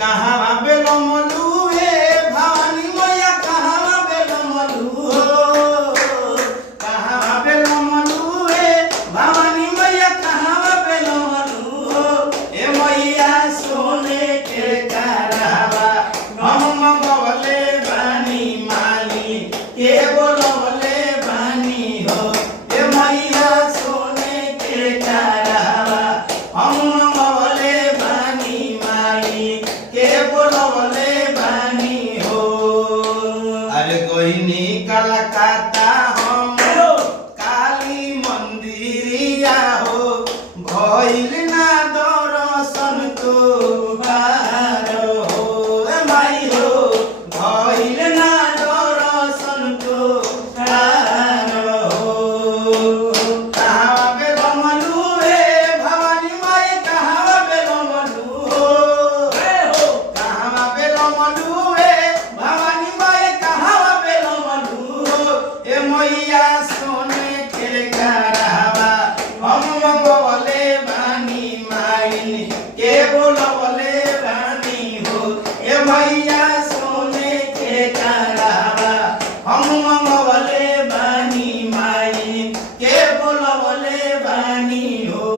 कहाँ बेलमलू हे भवानी मैया कहाँ बेलमलू हो कहाँ बेलमलू हे भवानी मैया कहाँ बेलमलू हो ए मैया सोने के करावा हम मंगवले बानी माली के बोलवले बानी हो ए मैया सोने के करावा हम मंगवले बानी माली के बोलवले बानी हो। अरे गोइनी कलकत्ता हम काली मंदिरिया हो भइल ना दर्शन तो बार हो ए माई हो भइल ना दर्शन तो बार हो। कहाँ बेलमलू हे भवानी माई कहाँ बेलमलू हो कहाँ बेलमलू हे भवानी माई कहाँ बेलमलू हो ए मैया सोने के करावा हम मंगवले बानी माई के बोलवले